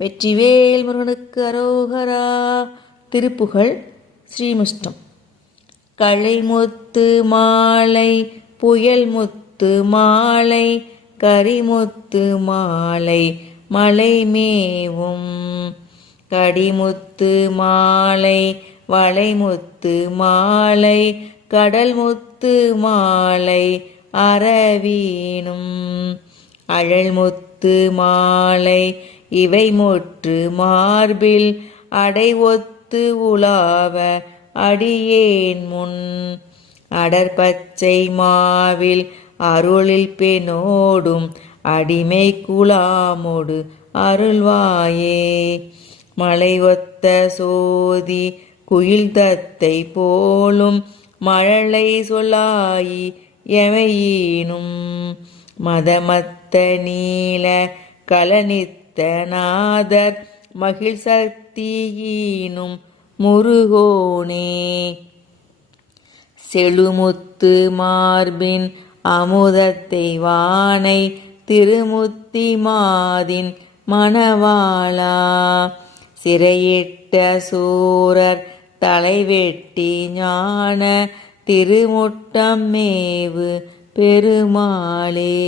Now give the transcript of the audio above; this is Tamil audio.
வெற்றிவேல் முருகனுக்கு அரோகரா. திருப்புகழ் ஸ்ரீமுஷ்டம். கழைமுத்து மாலை புயல் முத்து மாலை கரிமுத்து மாலை மலை மேவும் கடிமுத்து மாலை வளைமுத்து மாலை கடல் முத்து மாலை அரவீனும் அழல்முத்து மாலை இவை முற்று மார்பில் அடை ஒத்து உலாவ அடியேன் முன் அடற்பச்சை மாவில் அருளில் பெண்ணோடும் அடிமை குலாமோடு அருள்வாயே. மலை ஒத்த சோதி குயில் தத்தை போலும் மழலை சொல்லாயி எமையீனும் மதமத்த நீல கலனித்த நாதர் மகிழ் சக்தியீனும் முருகோனே. செழுமுத்து மார்பின் அமுதத்தை வானை திருமுத்தி மாதின் மணவாளா சிறையிட்ட சூரர் தலைவெட்டி ஞான திருமுட்டம் மேவு பெருமாளே.